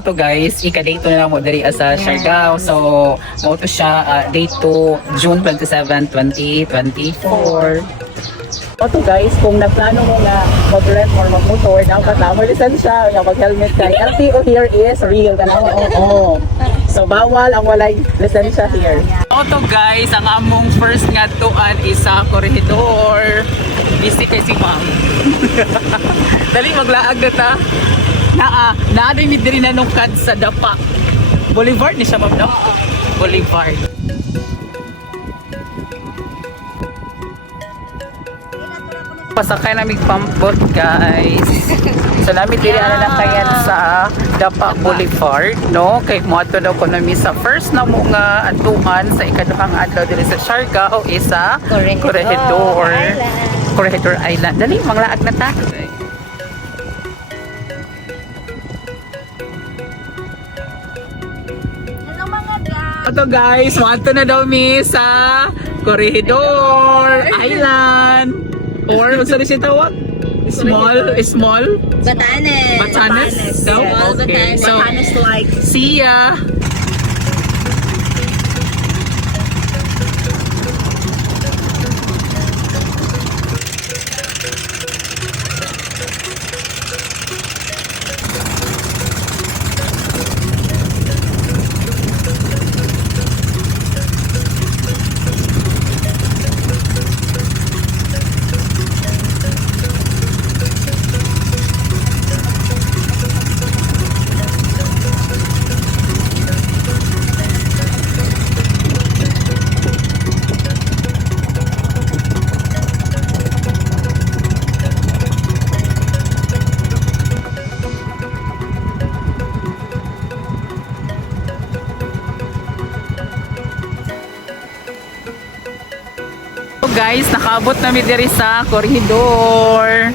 mo to guys, ika-date na lang mo diri sa Siargao. So, mo to siya date to June 27, 2024. Oto guys, kung nagplano mo na mag-rent or mag-motor, dapat na mo lisensya, mag-helmet ka. LTO here is real. Oo. So bawal ang walay lisensya here. Oto guys, ang among first nga tuan is sa Corregidor. Busy kay si ma'am. Dali maglaag na ta. Naaday mi diri nanungkad sa Dapa. Boulevard ni siya ma'am, no? Boulevard. Pasakay namin pampot guys. So namin dili na kayan sa Dapa Boulevard, no? Kay mo ato daw ko nami sa first na mga atuan sa ikaduhang adlaw diri sa Siargao is sa Corregidor Island. Dali manglaag na ta. Hello mga guys. Ito guys, mato na daw mi sa Corregidor Island. Or ano siya tawag? Small? Batanes? So, okay. So, Batanes like. see ya! Guys, nakaabot namin diri sa Corregidor.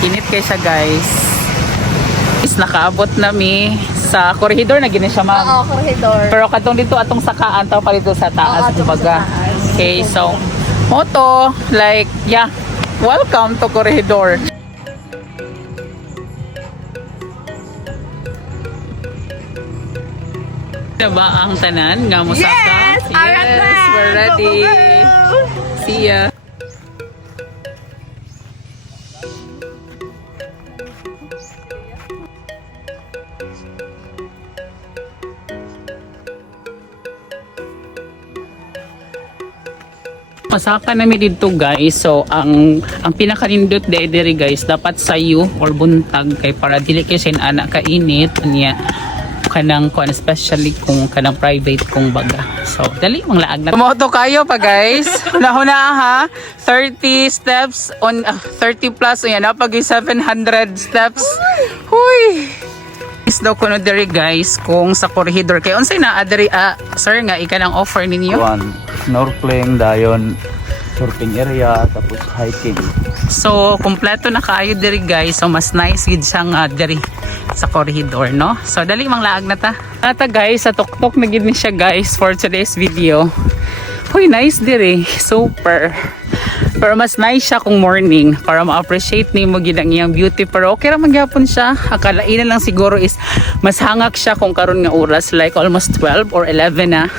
Init kay siya guys. Nakaabot nami sa Corregidor na gini siya ma'am. Oo, Corregidor. Pero katong dito atong sakaan taw pa dito sa taas kumbaga. Okay, so moto like yeah. Welcome to Corregidor. Diba ang tanan nga mosaka? Yes! We're ready. See ya. Masaka namin dito guys. So ang pinakanindot diri guys dapat sayo or buntag kay para dili kay sin anak kainit niya kanang kuan especially kung kanang private kung baga. So dali manglaag na. Tumoto kayo pa guys. Huna ha. 30 steps on 30 plus yan na pag 700 steps. Huy. Is daw kuno diri guys kung sa Corregidor kay unsay naa diri sir nga ika nang offer ninyo? One, snorkeling, dayon surfing area, tapos hiking. So kompleto na kaayo diri guys. So mas nice gid siya nga diri sa Corregidor, no? So dali manglaag na ta. Ata guys, sa tuktok na gid ni siya guys for today's video. Huy, nice diri. Super. Pero mas nice siya kung morning para ma-appreciate ni mo gid ang iyang beauty. Pero okay ra magyapon siya. Akalainan lang siguro is mas hangak siya kung karon nga oras like almost 12 or 11 na.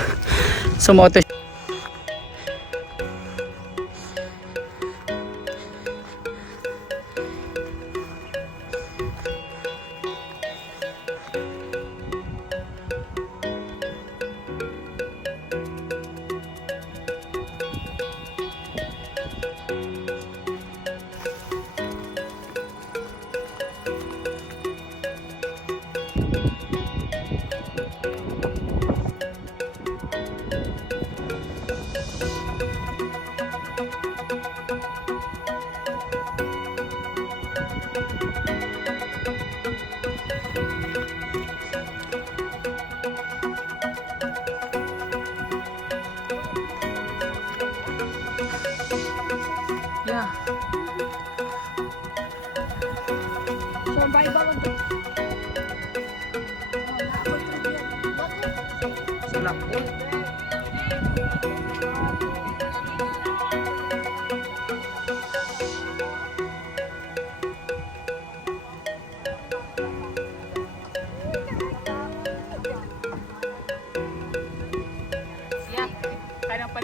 So mo to yeah.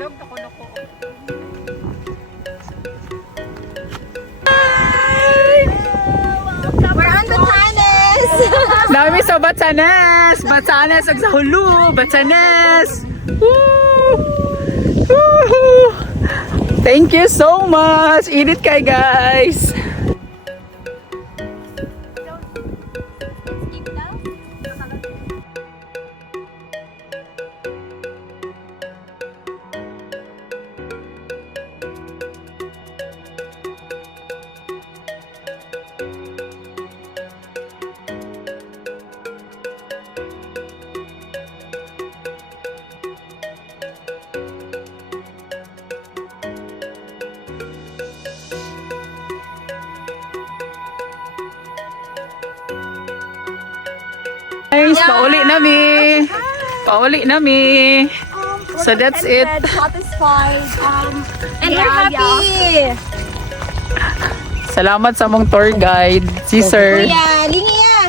Tagalog na kuno ko. We're on Batanes! Dami sa Batanes! Batanes ag sa Hulu! Batanes! Woo! Woo! Thank you so much! Init kay guys! Guys, pauli nami! Pauli nami! So that's it. Satisfied. And we're happy. Salamat sa mong tour guide, si Sir. Kuya, lingiya.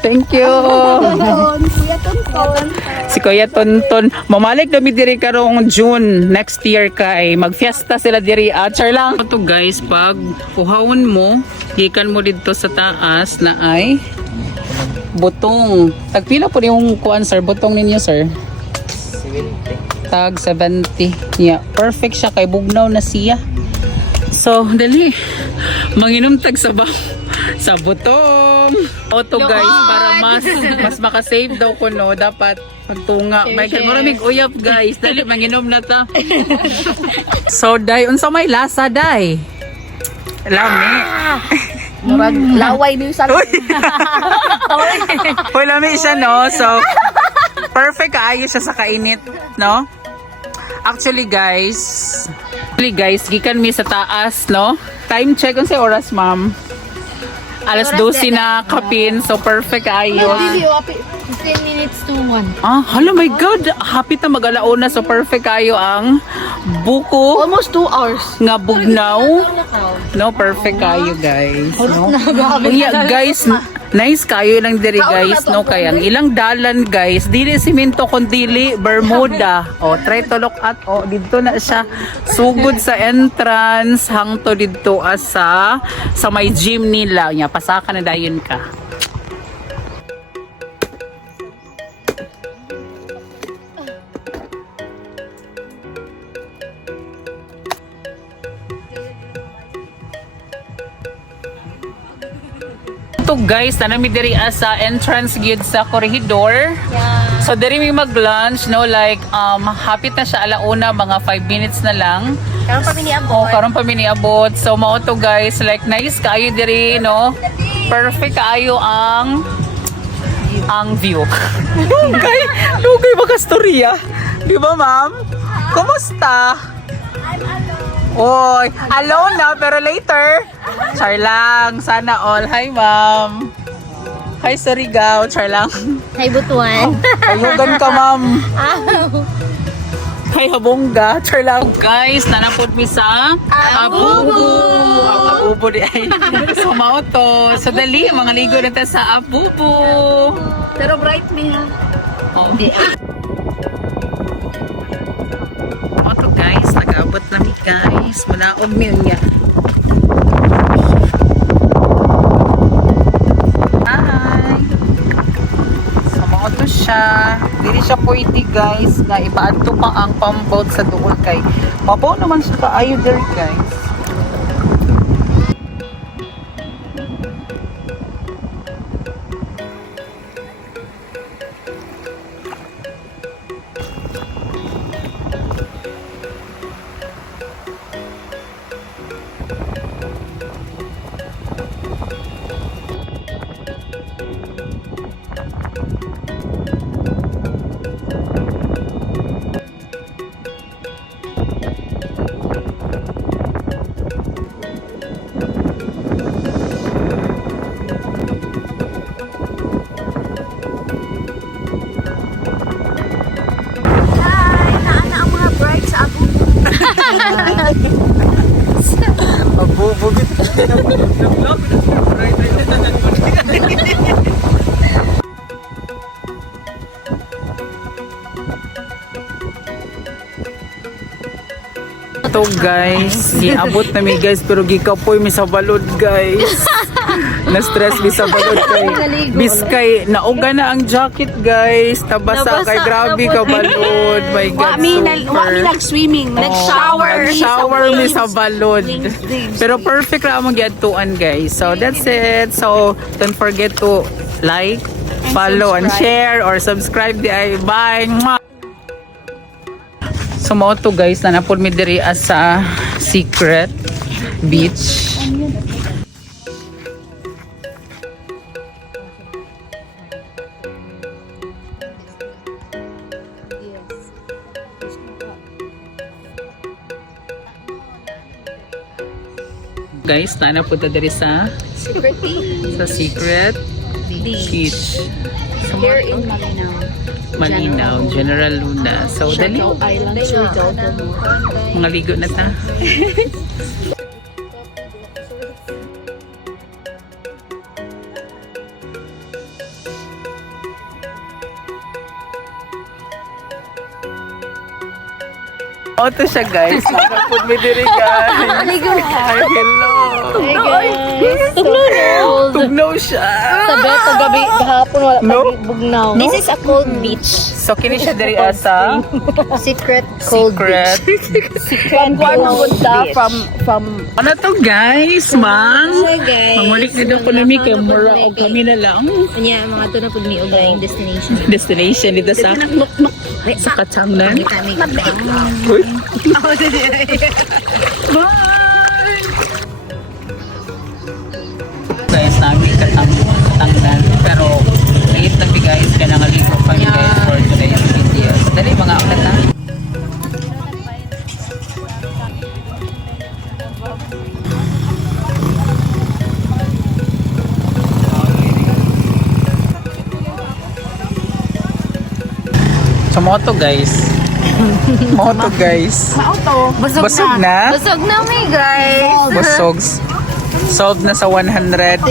Thank you. Kuya Tonton. Si Kuya Tonton. Mamalik dami diri karong June next year kay magfiesta sila diri. Char lang. Ito guys, pag uhawon mo, gikan mo dito sa taas na ay butong. Tagpila po yung kuan sir, butong ninyo sir? 70. Tag 70. Yeah, perfect siya kay bugnaw na siya. So, dali. Manginom tag sabaw sa butong. Oto guys, para mas makasave daw ko no, dapat magtunga. May maraming uyap guys. Dali, manginom na ta. So, day, unsa may lasa, day? Lami. Murag laway niyo sa Uy, lami siya, no? So, perfect kaayos siya sa kainit, no? Actually, guys, gikan mi sa taas, no? Time check, kung sa oras, ma'am. Alas 12 na kapin, so perfect kaayos. 15 minutes to 1. Ah, hello, my God! Happy ta mag-alauna, so perfect kayo ang buko Almost 2 hours. nga bugnaw. No, perfect kayo, guys. No? Unya, guys, nice kayo lang diri, guys, no? Kaya ang ilang dalan, guys, dili simento kundi Bermuda. O, try to look at, o, dito na siya. Sugod sa entrance, hangto dito sa may gym nila. Unya, pasaka na dayon ka. Ito guys, tanami diri sa entrance gate sa corridor. Yeah. So diri mi mag-lunch, no, like hapit na siya alauna, mga 5 minutes na lang. Karon pa miniabot. Oh, karon pa miniabot. So mao to guys, like nice kaayo diri, no. Perfect kaayo ang view. Dugay makastorya. Di ba, ma'am? Kumusta? Oy, alone na pero later. Char lang, sana all. Hi, ma'am. Hi, Surigao. Char lang. Hi, Butuan. Ayugan ka, ma'am. Hi, Habongga. Char lang. Guys, nanapod mi sa Abubu. Ang Abubu di ay sa mauto. So, dali, mga ligo na tayo sa Abubu. Pero bright niya. Oh. Ito guys, nag-abot na mi guys. Munaog mi niya. Hi! So, mauto siya. Dili siya pwede guys na ipaadto pa ang pamboat sa duol kay. Mabaw naman siya kaayo there guys. to guys. Giabot na mi guys pero gikapoy mi sa balod guys. Na-stress mi sa balod kay biskay nauga na ang jacket guys. Tabasa kay grabe ka balod. My God, super. nag-swimming. Shower mi sa balod. Pero perfect ra mo gyadtuan guys. So that's it. So don't forget to like, follow and share or subscribe di ay. Bye. Mwah! So mo to guys na napod mi diri sa Secret Beach. Guys, na po diri sa Secret Beach. Here in Malinaw. Malinaw, General Luna. So, dali. Island, Surigao. Mga ligo na ta. Auto siya guys. Nakapod mi diri guys. Hi, hello. Tugnaw siya. Sabi ito gabi, kahapon wala No? bugnaw. This is a cold beach. So, kini siya diri sa Secret cold Secret. Secret cold beach. from Ano to guys, mang? So guys, Mangulik din ako na mi kay mura o kami na lang. Kanya, mga ito na po ni Ugayang destination. Destination dito sa Kachangnan. Kami. Uy. Guys, namin Katangnan. Pero, late na guys. Kaya nangaligo pa guys for today's video. So, dali mga ulat ha. So, moto guys. Moto guys. Busog na. Busog na mi guys. Busog. Solved na sa 170.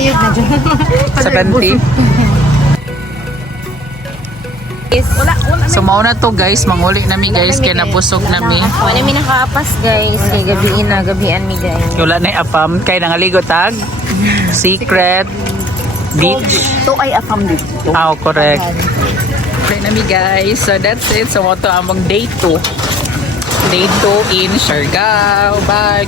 So mao na to guys, manguli nami guys kaya nabusog nami. Wala mi nakaapas guys. Kay gabian mi guys. Wala na apam kay nangaligo tag Secret Beach. to ay afam dito. Ah, correct. Okay nami guys. So that's it. So mo to among day 2. Day 2 in Siargao. Bye.